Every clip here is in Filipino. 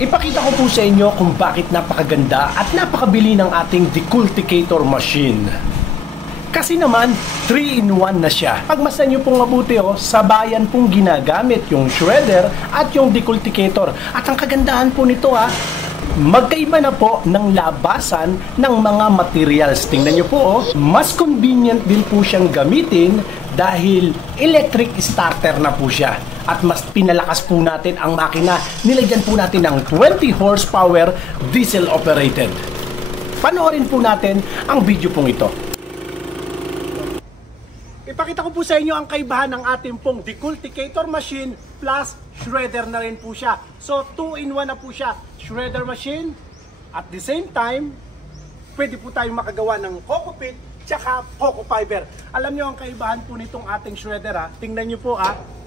Ipakita ko po sa inyo kung bakit napakaganda at napakabili ng ating decultivator machine. Kasi naman, 3-in-1 na siya. Pagmasdan nyo pong mabuti, sabayan pong ginagamit yung shredder at yung decultivator. At ang kagandahan po nito, magkaiba na po ng labasan ng mga materials. Tingnan nyo po, mas convenient din po siyang gamitin dahil electric starter na po siya. At mas pinalakas po natin ang makina. Nilagyan po natin ng 20 horsepower diesel operated. Panoorin po natin ang video pong ito. Ipakita ko po sa inyo ang kaibahan ng ating pong decultivator machine plus shredder na rin po siya. So 2-in-1 na po siya. Shredder machine, at the same time, pwede po tayong makagawa ng coco pit tsaka coco fiber. Alam nyo ang kaibahan po nitong ating shredder, tingnan nyo po,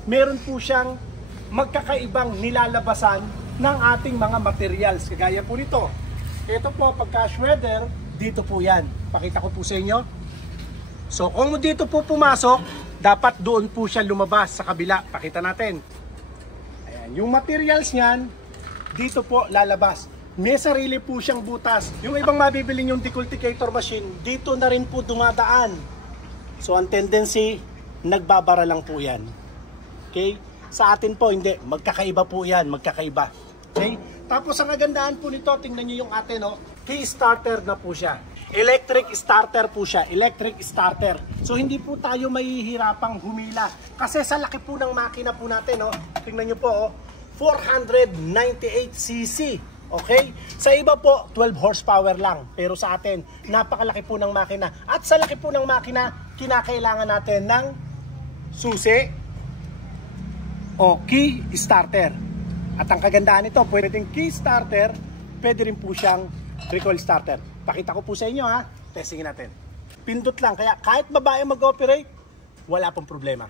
meron po siyang magkakaibang nilalabasan ng ating mga materials. Kagaya po nito. Ito po, pagka shredder, dito po yan. Pakita ko po sa inyo. So kung dito po pumasok, dapat doon po siya lumabas sa kabila. Pakita natin. Ayan, yung materials niyan, dito po lalabas. May sarili po siyang butas. Yung ibang mabibiling yung decultivator machine, dito na rin po dumadaan. So ang tendency, nagbabara lang po yan. Okay? Sa atin po, hindi. Magkakaiba po yan. Magkakaiba. Okay? Tapos ang kagandahan po nito, tingnan nyo yung atin, key starter na po siya. Electric starter po siya. Electric starter. So hindi po tayo mahihirapang humila. Kasi sa laki po ng makina po natin, tingnan nyo po, 498cc. Okay? Sa iba po, 12 horsepower lang. Pero sa atin, napakalaki po ng makina. At sa laki po ng makina, kinakailangan natin ng susi o key starter. At ang kagandahan nito, pwedeng key starter, pwede rin po siyang recoil starter. Pakita ko po sa inyo, testingin natin. Pindot lang, kaya kahit babae mag-operate, wala pong problema.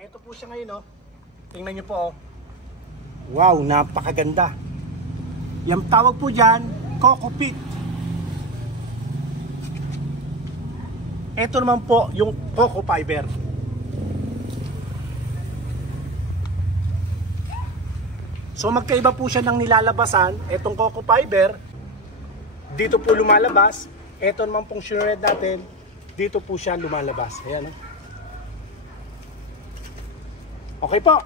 Ito po siya ngayon, tingnan nyo po, wow, napakaganda. Yung tawag po dyan, coco pit. Ito naman po yung coco fiber. So magkaiba po siya ng nilalabasan. Itong coco fiber, dito po lumalabas. Ito naman pong shred natin, dito po siya lumalabas. Ayan, Okay po.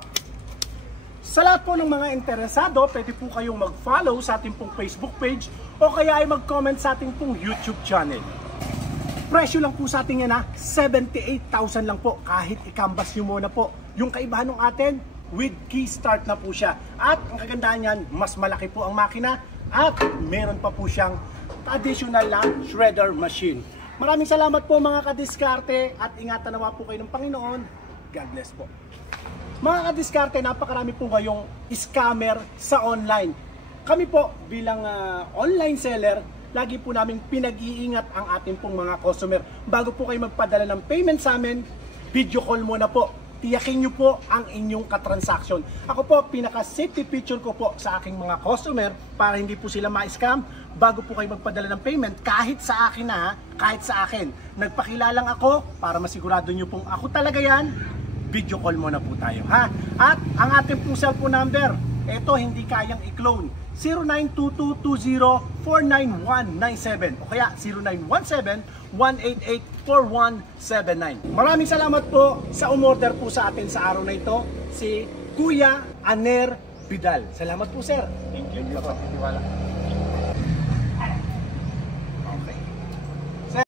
Sa lahat po ng mga interesado, pwede po kayong mag-follow sa ating pong Facebook page o kaya ay mag-comment sa ating pong YouTube channel. Presyo lang po sa ating yan 78,000 lang po kahit i-canvas nyo muna po. Yung kaibahan ng atin, with key start na po siya. At ang kagandahan niyan, mas malaki po ang makina at meron pa po siyang additional na shredder machine. Maraming salamat po mga kadiskarte at ingatan nawa po kayo ng Panginoon. God bless po. Mga kadiskarte, napakarami po kayong scammer sa online. Kami po bilang online seller, lagi po namin pinag-iingat ang ating pong mga customer. Bago po kayo magpadala ng payment sa amin, video call muna po. tiyakin nyo po ang inyong katransaksyon. Ako po, pinaka-safety feature ko po sa aking mga customer para hindi po sila ma-scam bago po kayo magpadala ng payment, kahit sa akin na, kahit sa akin. Nagpakilalang ako para masigurado nyo pong ako talaga yan, video call muna po tayo, ha? At ang ating pong cellphone number, ito hindi kayang i-clone, 092220-49197 o kaya 0917-188-4179. Maraming salamat po sa umorder po sa atin sa araw na ito, si Kuya Aner Vidal. Salamat po, sir. Thank you po sa pagtitiwala.